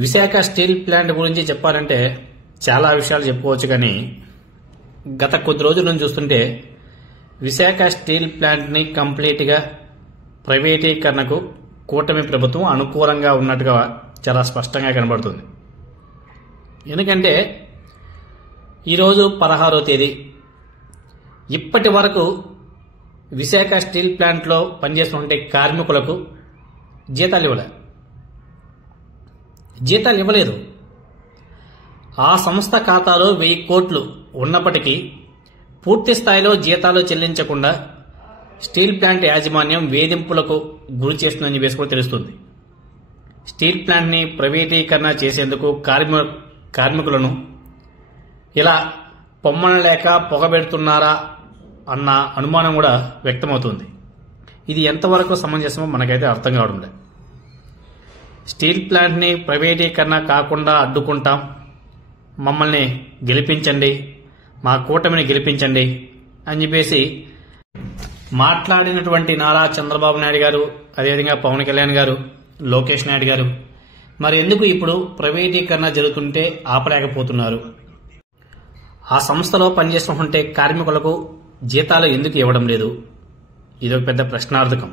Visakha steel plant గురించి చెప్పాలంటే చాలా విషయాలు చెప్పుకోవచ్చు, కానీ గత కొద్ది రోజుల నుంచి చూస్తుంటే విశాఖ స్టీల్ ప్లాంట్ని కంప్లీట్గా ప్రైవేటీకరణకు కూటమి ప్రభుత్వం అనుకూలంగా ఉన్నట్టుగా చాలా స్పష్టంగా కనబడుతుంది. ఎందుకంటే ఈరోజు 16వ తేదీ, ఇప్పటి వరకు విశాఖ స్టీల్ ప్లాంట్లో పనిచేస్తున్న కార్మికులకు జీతాలు ఇవ్వలేదు. ఆ సంస్థ ఖాతాలో 1000 కోట్లు ఉన్నప్పటికీ పూర్తి స్థాయిలో జీతాలు చెల్లించకుండా స్టీల్ ప్లాంట్ యాజమాన్యం వేధింపులకు గురి చేస్తుందని చెప్పేసి కూడా తెలుస్తుంది. స్టీల్ ప్లాంట్ని ప్రైవేటీకరణ చేసేందుకు కార్మికులను ఇలా పొమ్మనలేక పొగబెడుతున్నారా అన్న అనుమానం కూడా వ్యక్తమవుతుంది. ఇది ఎంతవరకు సమంజసమో మనకైతే అర్థం కావడం లేదు. స్టీల్ ప్లాంట్ని ప్రైవేటీకరణ కాకుండా అడ్డుకుంటాం, మమ్మల్ని గెలిపించండి, మా కూటమిని గెలిపించండి అని చెప్పేసి మాట్లాడినటువంటి నారా చంద్రబాబు నాయుడు గారు, అదేవిధంగా పవన్ కళ్యాణ్ గారు, లోకేష్ నాయుడు గారు మరి ఎందుకు ఇప్పుడు ప్రైవేటీకరణ జరుగుతుంటే ఆపలేకపోతున్నారు? ఆ సంస్థలో పనిచేస్తుంటే కార్మికులకు జీతాలు ఎందుకు ఇవ్వడం లేదు? ఇదొక పెద్ద ప్రశ్నార్థకం.